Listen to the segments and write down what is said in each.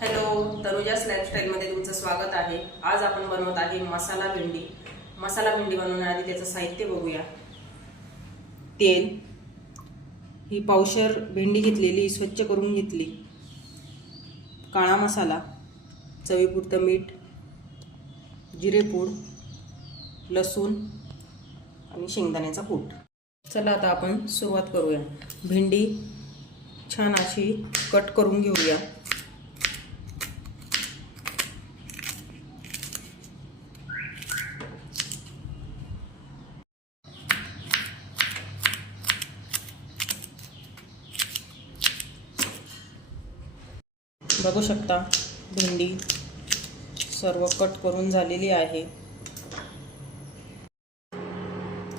Hello तनुजास लाईफस्टाईलमध्ये तुमचं स्वागत आहे. आज आपण बनवत आहे मसाला भेंडी. मसाला भेंडी बनवण्याआधी त्याचं साहित्य बघूया. तेल. ही पावशर भेंडी घेतलेली स्वच्छ करून घेतली. काळा मसाला चवीपुरतं मीठ जिरेपूड लसूण आणि शेंगदाण्याचा कूट. चला आता आपण सुरुवात करूया. भेंडी छान अशी कट करून घेऊया. बघू शकता भेंडी सर्व कट करून झालेली आहे.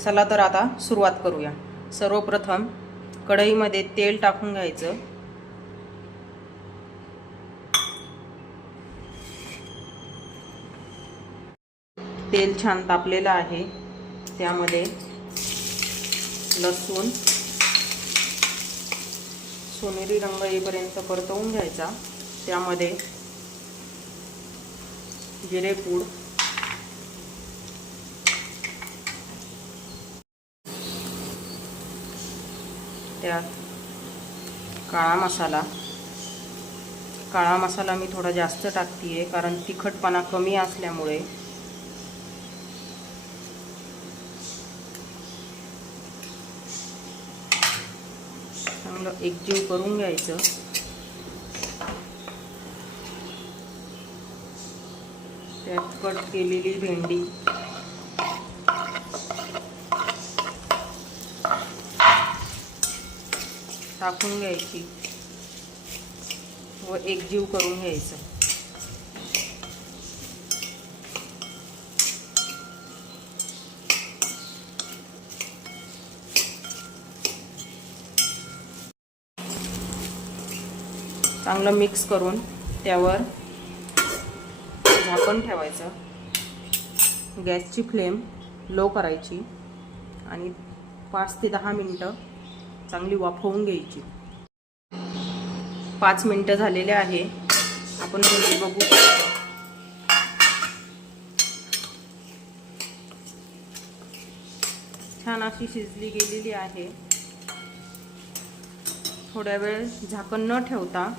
चला तर आता सुरुवात करूया. सर्वप्रथम कढईमध्ये तेल टाकून घ्यायचं. तेल छान तापलेलं आहे. त्यामध्ये लसूण सोनेरी रंग येईपर्यंत परतवून घ्यायचा. त्यामध्ये जिरेपूड त्यात काळा मसाला. काळा मसाला मी थोडा जास्त टाकते कारण तिखटपणा कमी असल्यामुळे. चांगलं एकजीव करून घ्यायचं. त्यात कट केलेली भेंडी. टाकून घ्यायची. व एकजीव करून घ्यायचं. चांगलं मिक्स करून त्यावर झाकण ठेवायचं. गॅसची फ्लेम लो करायची आणि पाच ते दहा मिनटं चांगली वाफवून घ्यायची. पाच मिनटं झालेले आहे. आपण बघू. छान अशी शिजली गेलेली आहे. थोड्या वेळ झाकण न ठेवता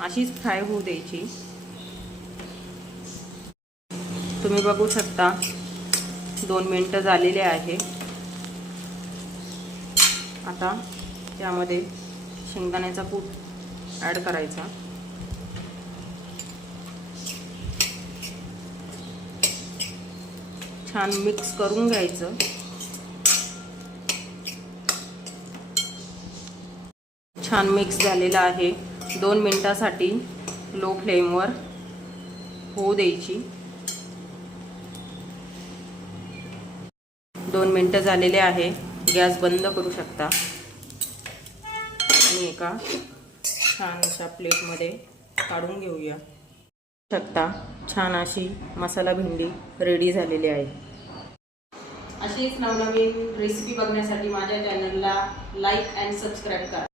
अशीच फ्राय होऊ द्यायची. तुम्ही बघू शकता दोन मिनटं झालेले आहे. आता त्यामध्ये शेंगदाण्याचा कूट ॲड करायचा. छान मिक्स करून घ्यायचं. छान मिक्स झालेला आहे. दोन मिनटासाठी लो फ्लेमवर होऊ द्यायची. दोन मिनटं झालेले आहे. गॅस बंद करू शकता. आणि एका छान अशा प्लेटमध्ये काढून घेऊया. शकता छान अशी मसाला भेंडी रेडी झालेली आहे. अशीच नवनवीन रेसिपी बघण्यासाठी माझ्या चॅनलला लाईक अँड सबस्क्राईब करा.